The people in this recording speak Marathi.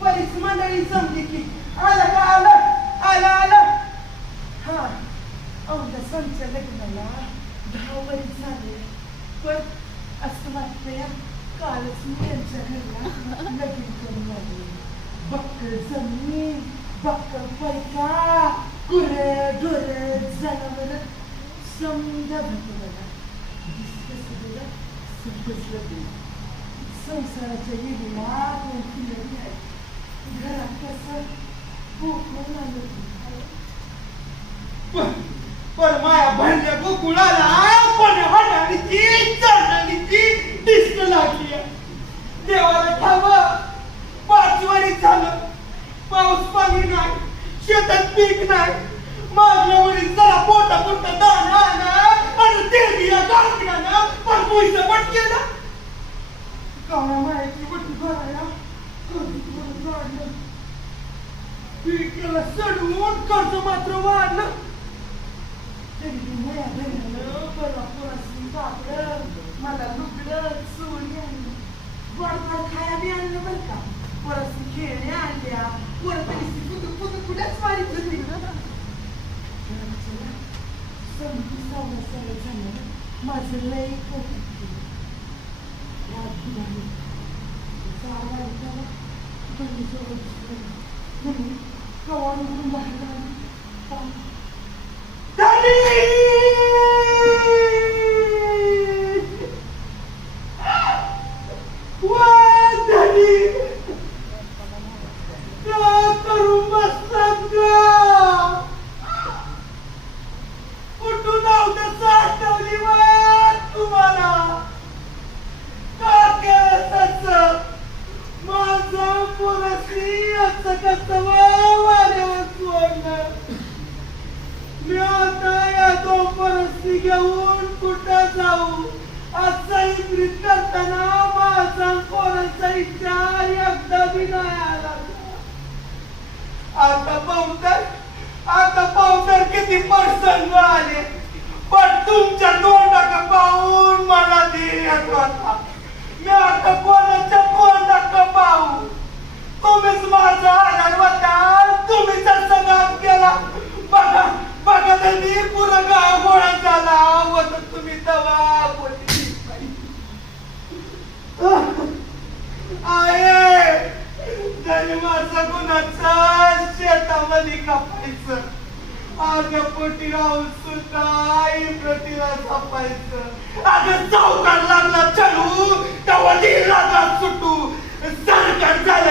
बरीच मंडळी जमली की आलं का आलं आलं आलं. हा औंधा संच्या लग्नाला 10 वर्ष झाले, पण असं वाटतंय कालच मी यांच्या घरला लगीन करून आले. बक्कळ जमीन, बक्कळ पैसा, गुरे ढोरे जनावर समजा भरपूर संसाराच्या गेलीला 2-3 लग्न आहेत. घरात कसं गोकुळ आलं. पण माया भरल्या गोकुळाला पण हडालीची चढालीची दिसत लागली. देवाला ठाव 5 वर्ष झालं, पाऊस पाणी नाही, शेतात पीक नाही. मागल्या वेळी जरा पोटा दाणा आला आणि देवीया गांगणानं पण पैसे पट केला. काळा मायाची वटी भराया कर्ज वाढलं, पीकेला सडवून कर्ज मात्र वाढलं. तरी माया बहिणीनं बरापुराशी कापलं, मला लुगडं चोळी आणलं, गोड खाया बी आणलं बरं का. परत खेळणे आणल्या, परत कुठेच मारीत होती. माझं लय कौतुक केलं. कवाडून बाहेर करून बसतात ग. कुठून अवधं आठवली तुम्हाला का केलं माझा पुरस्त्री असं कसं वाऱ्यावर सोडलं. मी आता या 2 परस्त्री घेऊन कुठं जाऊ असा इब्रीत करताना माझा कोणाचा विचार एकदा बी नाही आला. आता पावतर किती प्रसंग आले, पण तुमच्या तोंडाकडे पाहून मला धीर येत होता. मी आता कोणाच्या तोंडाकडे पाहू? तुम्हीच माझा आधार होता, तुम्हीच संघात केला. बघा त्यांनी पुरा गाव गोळा झाला होत, तुम्ही दवा बोलली आहे. जन्माचा गुणाचा शेतामध्ये कापायचं, आग पोटी राहून सुद्धा इब्रतीला झपायचं. अगं चौकात लागला चढू तेव्हा दिला सुटू सरकार झालं.